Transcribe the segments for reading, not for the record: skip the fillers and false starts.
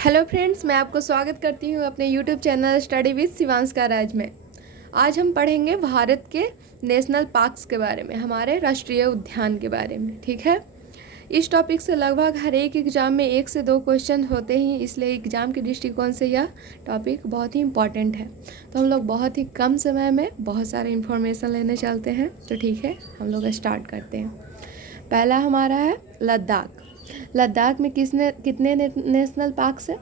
Hello friends, मैं आपको स्वागत करती हूँ अपने यूट्यूब चैनल स्टडी विद शिवांशका राज में। आज हम पढ़ेंगे भारत के नेशनल पार्क्स के बारे में, हमारे राष्ट्रीय उद्यान के बारे में। ठीक है, इस टॉपिक से लगभग हर एक एग्ज़ाम में 1 से 2 क्वेश्चन होते ही, इसलिए एग्ज़ाम के दृष्टिकोण से यह टॉपिक बहुत ही इम्पॉर्टेंट है। तो हम लोग बहुत ही कम समय में बहुत सारे इन्फॉर्मेशन लेने चलते हैं। तो ठीक है, हम लोग स्टार्ट करते हैं। पहला हमारा है लद्दाख। लद्दाख में कितने नेशनल पार्क्स हैं?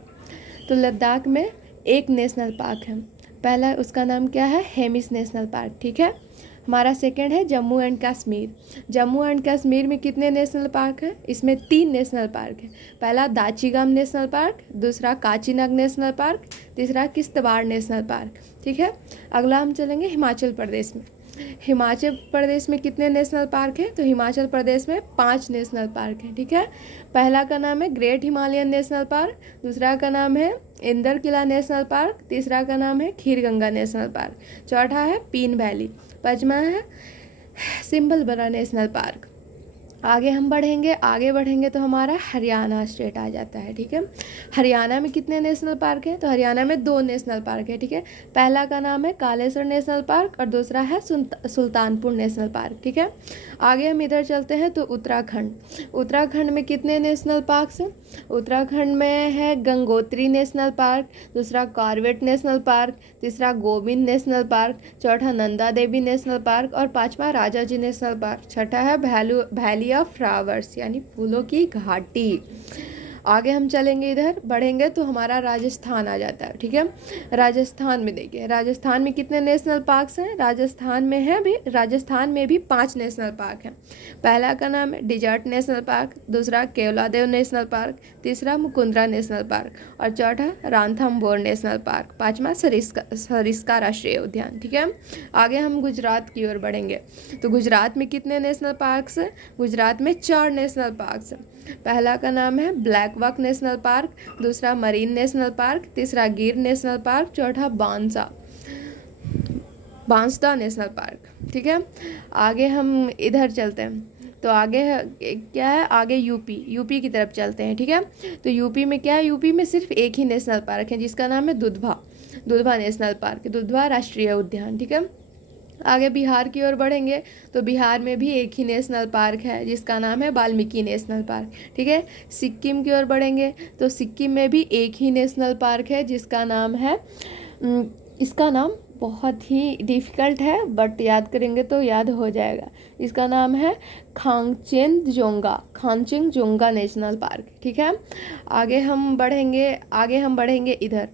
तो लद्दाख में एक नेशनल पार्क है। पहला उसका नाम क्या है? Hemis national park. ठीक है, हमारा सेकंड है जम्मू एंड कश्मीर। जम्मू एंड कश्मीर में कितने नेशनल पार्क हैं? इसमें 3 नेशनल पार्क हैं। पहला दाचीगाम नेशनल पार्क, दूसरा काचीनाग नेशनल पार्क, तीसरा किश्तवाड़ नेशनल पार्क। ठीक है, अगला हम चलेंगे हिमाचल प्रदेश में। हिमाचल प्रदेश में कितने नेशनल पार्क हैं? तो हिमाचल प्रदेश में 5 नेशनल पार्क हैं। ठीक है, पहला का नाम है ग्रेट हिमालयन नेशनल पार्क, दूसरा का नाम है इंदर किला नेशनल पार्क, तीसरा का नाम है खीरगंगा नेशनल पार्क, चौथा है पीन वैली, पांचवा है सिम्बलबरा नेशनल पार्क। आगे बढ़ेंगे तो हमारा हरियाणा स्टेट आ जाता है। ठीक है, हरियाणा में कितने नेशनल पार्क हैं? तो हरियाणा में 2 नेशनल पार्क है। ठीक है, पहला का नाम है कालेश्वर नेशनल पार्क और दूसरा है सुल्तानपुर नेशनल पार्क। ठीक है, आगे हम इधर चलते हैं तो उत्तराखंड में कितने नेशनल पार्क हैं? उत्तराखंड में है गंगोत्री नेशनल पार्क, दूसरा कॉर्बेट नेशनल पार्क, तीसरा गोविंद नेशनल पार्क, चौथा नंदा देवी नेशनल पार्क और पांचवा राजा जी नेशनल पार्क, छठा है वैली ऑफ फ्लावर्स यानी फूलों की घाटी। आगे हम चलेंगे, इधर बढ़ेंगे तो हमारा राजस्थान आ जाता है। ठीक है, राजस्थान में देखिए, राजस्थान में कितने नेशनल पार्क्स हैं? राजस्थान में भी 5 नेशनल पार्क हैं। पहला का नाम है डिजर्ट नेशनल पार्क, दूसरा केवलादेव नेशनल पार्क, तीसरा मुकुंदरा नेशनल पार्क और चौथा रांथमबोर नेशनल पार्क, पांचवा सरिस्का राष्ट्रीय उद्यान। ठीक है, आगे हम गुजरात की ओर बढ़ेंगे तो गुजरात में कितने नेशनल पार्क्स हैं? गुजरात में 4 नेशनल पार्क्स हैं। पहला का नाम है ब्लैक रॉक नेशनल पार्क, दूसरा मरीन नेशनल पार्क, तीसरा गिर नेशनल पार्क, चौथा बांसदा नेशनल पार्क। ठीक है, आगे हम इधर चलते हैं तो आगे क्या है? आगे यूपी की तरफ चलते हैं। ठीक है, तो यूपी में क्या है? यूपी में सिर्फ एक ही नेशनल पार्क है जिसका नाम है दुधवा नेशनल पार्क, दुधवा राष्ट्रीय उद्यान। ठीक है, आगे बिहार की ओर बढ़ेंगे तो बिहार में भी एक ही नेशनल पार्क है जिसका नाम है वाल्मीकि नेशनल पार्क। ठीक है, सिक्किम की ओर बढ़ेंगे तो सिक्किम में भी एक ही नेशनल पार्क है जिसका नाम है इसका नाम बहुत ही डिफ़िकल्ट है बट याद करेंगे तो याद हो जाएगा। इसका नाम है खांगचेंजोंगा नेशनल पार्क। ठीक है, आगे हम बढ़ेंगे इधर।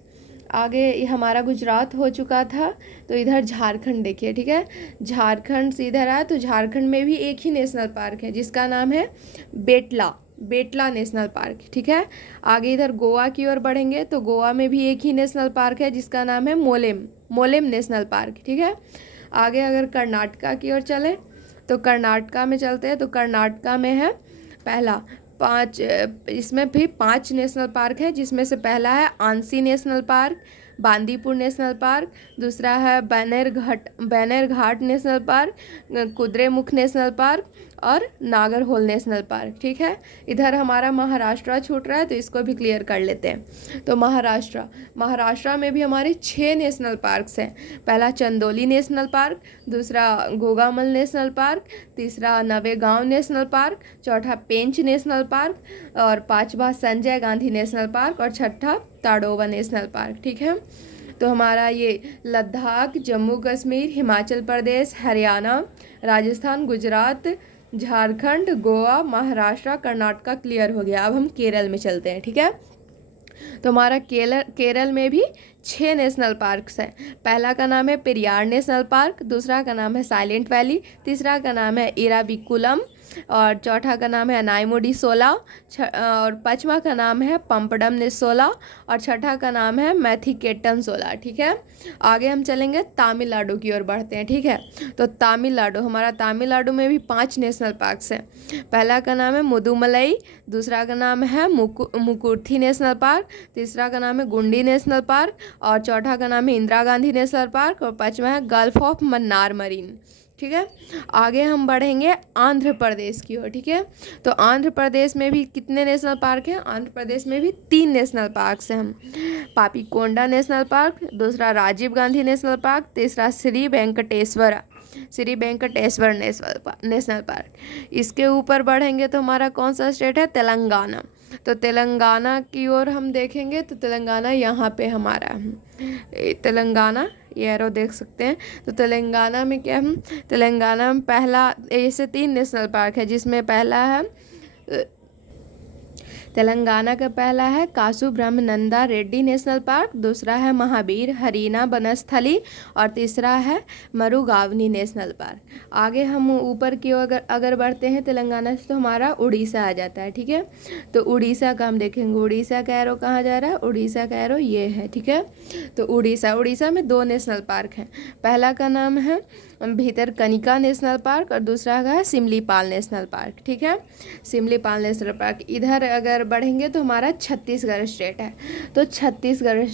आगे हमारा गुजरात हो चुका था तो इधर झारखंड देखिए। ठीक है, झारखंड से इधर आया तो झारखंड में भी एक ही नेशनल पार्क है जिसका नाम है बेटला नेशनल पार्क। ठीक है, आगे इधर गोवा की ओर बढ़ेंगे तो गोवा में भी एक ही नेशनल पार्क है जिसका नाम है मोलेम नेशनल पार्क। ठीक है, आगे अगर कर्नाटका की ओर चलें तो कर्नाटका में चलते हैं तो कर्नाटका में है पहला इसमें भी 5 नेशनल पार्क है जिसमें से पहला है Anshi national park, Bandipur national park, दूसरा है Bannerghatta national park, Kudremukh national park और नागरहोल नेशनल पार्क। ठीक है, इधर हमारा महाराष्ट्र छूट रहा है तो इसको भी क्लियर कर लेते हैं। तो महाराष्ट्र में भी हमारे 6 नेशनल पार्क्स हैं। पहला चंदोली नेशनल पार्क, दूसरा गोगामल नेशनल पार्क, तीसरा नवेगांव नेशनल पार्क, चौथा पेंच नेशनल पार्क और पांचवा संजय गांधी नेशनल पार्क और छठा ताडोबा नेशनल पार्क। ठीक है, तो हमारा ये लद्दाख, जम्मू कश्मीर, हिमाचल प्रदेश, हरियाणा, राजस्थान, गुजरात, झारखंड, गोवा, महाराष्ट्र, कर्नाटका क्लियर हो गया। अब हम केरल में चलते हैं। ठीक है, तो हमारा केरल में भी 6 नेशनल पार्क्स हैं। पहला का नाम है पेरियार नेशनल पार्क, दूसरा का नाम है साइलेंट वैली, तीसरा का नाम है इराविकुलम और चौथा का नाम है अनायमुडी 16 और पांचवा का नाम है पंपडम 16 और छठा का नाम है मैथिकेटन 16। ठीक है, आगे हम चलेंगे तमिलनाडु की ओर बढ़ते हैं। ठीक है, तो तमिलनाडु में भी 5 नेशनल पार्क्स हैं। पहला का नाम है मुदुमलई, दूसरा का नाम है मुकुर्थी नेशनल पार्क, तीसरा का नाम है गुंडी नेशनल पार्क और चौथा का नाम है इंदिरा गांधी नेशनल पार्क और पांचवा है गल्फ ऑफ मन्नार मरीन। ठीक है। आगे हम बढ़ेंगे आंध्र प्रदेश की ओर, ठीक है। तो आंध्र प्रदेश में भी कितने नेशनल पार्क हैं? आंध्र प्रदेश में भी 3 नेशनल पार्क्स हैं। पापीकोंडा नेशनल पार्क, दूसरा राजीव गांधी नेशनल पार्क, तीसरा श्री वेंकटेश्वर नेशनल पार्क। इसके ऊपर बढ़ेंगे तो हमारा कौन सा स्टेट है? तेलंगाना। तो तेलंगाना की ओर हम देखेंगे तो तेलंगाना यहाँ पे हमारा तेलंगाना, ये एरो देख सकते हैं। तो तेलंगाना में क्या है? तेलंगाना में पहला, ऐसे 3 नेशनल पार्क है जिसमें पहला है तेलंगाना का पहला है कासु ब्रह्मनंदा रेड्डी नेशनल पार्क, दूसरा है महावीर हरीना बनस्थली और तीसरा है मरुगावनी नेशनल पार्क। आगे हम ऊपर की ओर अगर बढ़ते हैं तेलंगाना से तो हमारा उड़ीसा आ जाता है, ठीक है। तो उड़ीसा का हम देखेंगे, उड़ीसा का एरो कहाँ जा रहा है? उड़ीसा का एरो ये है, ठीक है। तो उड़ीसा में 2 नेशनल पार्क हैं। पहला का नाम है भितरकनिका नेशनल पार्क और दूसरा का है सिमलीपाल नेशनल पार्क, ठीक है। Similipal national park. इधर अगर बढ़ेंगे तो हमारा छत्तीसगढ़ स्टेट है। तो छत्तीसगढ़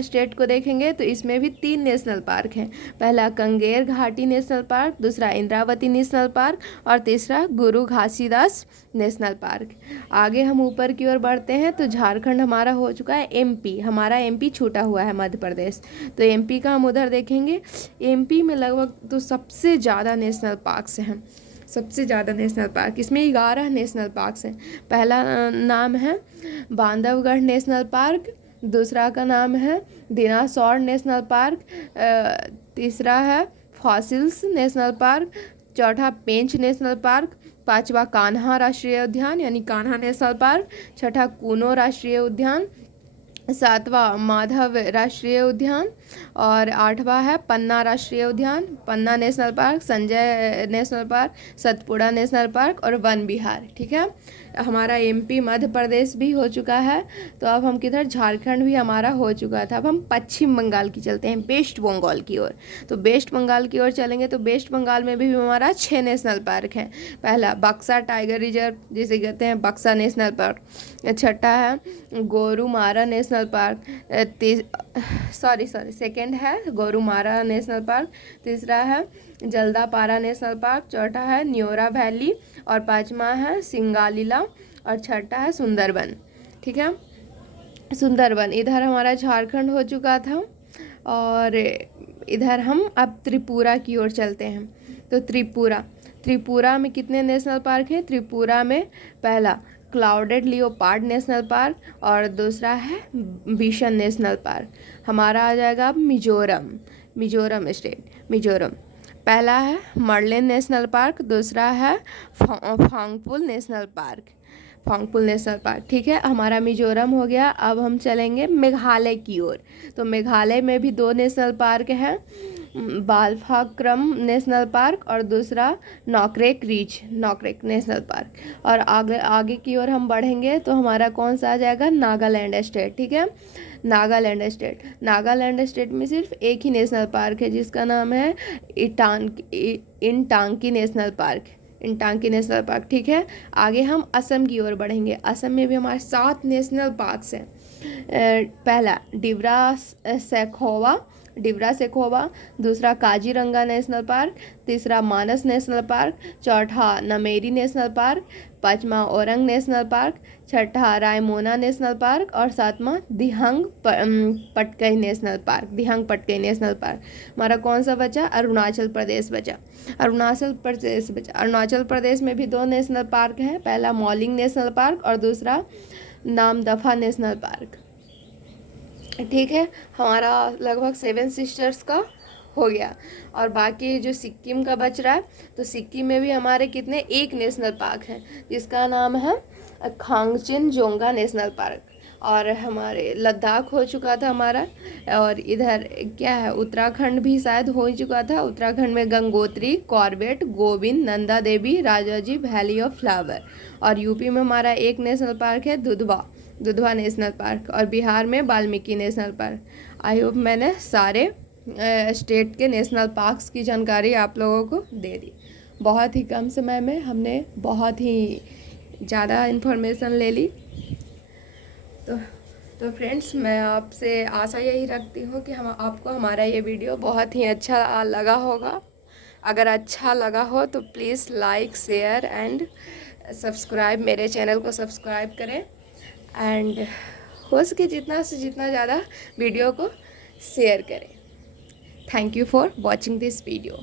स्टेट को देखेंगे तो इसमें भी 3 नेशनल पार्क हैं। पहला कंगेर घाटी नेशनल पार्क, दूसरा इंद्रावती नेशनल पार्क और तीसरा गुरु घासीदास नेशनल पार्क। आगे हम ऊपर की ओर बढ़ते हैं तो झारखंड हमारा हो चुका है एमपी, हमारा एमपी छूटा हुआ है मध्य प्रदेश। तो एमपी का हम उधर देखेंगे। एमपी में लगभग तो सबसे ज़्यादा नेशनल पार्क्स हैं, सबसे ज़्यादा नेशनल पार्क। इसमें 11 नेशनल पार्क्स हैं। पहला नाम है बांधवगढ़ नेशनल पार्क, दूसरा का नाम है दिनासौर नेशनल पार्क, तीसरा है फॉसिल्स नेशनल पार्क, चौथा पेंच नेशनल पार्क, पांचवा कान्हा राष्ट्रीय उद्यान यानी कान्हा नेशनल पार्क, छठा कूनो राष्ट्रीय उद्यान, सातवां माधव राष्ट्रीय उद्यान और आठवां है पन्ना राष्ट्रीय उद्यान, Panna national park, Sanjay national park, Satpura national park और वन विहार, ठीक है। हमारा एमपी मध्य प्रदेश भी हो चुका है। तो अब हम किधर? झारखंड भी हमारा हो चुका था। अब हम पश्चिम बंगाल की चलते हैं, वेस्ट बंगाल की ओर। तो वेस्ट बंगाल की ओर चलेंगे तो वेस्ट बंगाल में भी हमारा 6 नेशनल पार्क हैं। पहला बक्सा टाइगर रिजर्व जिसे कहते हैं बक्सा नेशनल पार्क, छठा है गोरुमारा नेशनल पार्क, सेकंड है गोरुमारा नेशनल पार्क, तीसरा है जल्दापारा नेशनल पार्क, चौथा है न्योरा वैली और पांचवा है सिंगालीला और छठा है सुंदरबन, ठीक है। सुंदरबन इधर हमारा झारखंड हो चुका था। और इधर हम अब त्रिपुरा की ओर चलते हैं। तो त्रिपुरा में कितने नेशनल पार्क हैं? त्रिपुरा में पहला क्लाउडेड लियोपार्ड नेशनल पार्क और दूसरा है बिशन नेशनल पार्क। हमारा आ जाएगा अब मिजोरम स्टेट। पहला है मर्लिन नेशनल पार्क, दूसरा है फांगपुल नेशनल पार्क, ठीक है। हमारा मिजोरम हो गया। अब हम चलेंगे मेघालय की ओर। तो मेघालय में भी 2 नेशनल पार्क हैं, बालफाक्रम नेशनल पार्क और दूसरा नॉकरेक नेशनल पार्क। और आगे की ओर हम बढ़ेंगे तो हमारा कौन सा आ जाएगा? नागालैंड स्टेट, ठीक है। नागालैंड स्टेट में सिर्फ एक ही नेशनल पार्क है जिसका नाम है इनटांकी नेशनल पार्क, ठीक है। आगे हम असम की ओर बढ़ेंगे। असम में भी हमारे 7 नेशनल पार्क्स हैं। पहला डिब्रा सेखोवा, दूसरा काजीरंगा नेशनल पार्क, तीसरा मानस नेशनल पार्क, चौथा नमेरी नेशनल पार्क, पांचवा औरंग नेशनल पार्क, छठा रायमोना नेशनल पार्क और सातवां दिहांग पटकई नेशनल पार्क। हमारा कौन सा बचा? अरुणाचल प्रदेश में भी 2 नेशनल पार्क हैं। पहला मॉलिंग नेशनल पार्क और दूसरा नामदफा नेशनल पार्क, ठीक है। हमारा लगभग 7 सिस्टर्स का हो गया। और बाकी जो सिक्किम का बच रहा है तो सिक्किम में भी हमारे कितने? 1 नेशनल पार्क है जिसका नाम है खांगचिनजोंगा नेशनल पार्क। और हमारे लद्दाख हो चुका था हमारा। और इधर क्या है? उत्तराखंड भी शायद हो ही चुका था। उत्तराखंड में Gangotri, Corbett, Govind, Nanda Devi, Rajaji, valley of flower. और यूपी में हमारा 1 नेशनल पार्क है दुधवा नेशनल पार्क। और बिहार में Valmiki national park. I hope मैंने सारे स्टेट के नेशनल पार्क्स की जानकारी आप लोगों को दे दी। बहुत ही कम समय में हमने बहुत ही ज़्यादा इन्फॉर्मेशन ले ली। तो फ्रेंड्स, मैं आपसे आशा यही रखती हूँ कि आपको हमारा ये वीडियो बहुत ही अच्छा लगा होगा। अगर अच्छा लगा हो तो please like share and subscribe, मेरे चैनल को सब्सक्राइब करें एंड हो सके जितना से जितना ज़्यादा वीडियो को शेयर करें। Thank you for watching this video.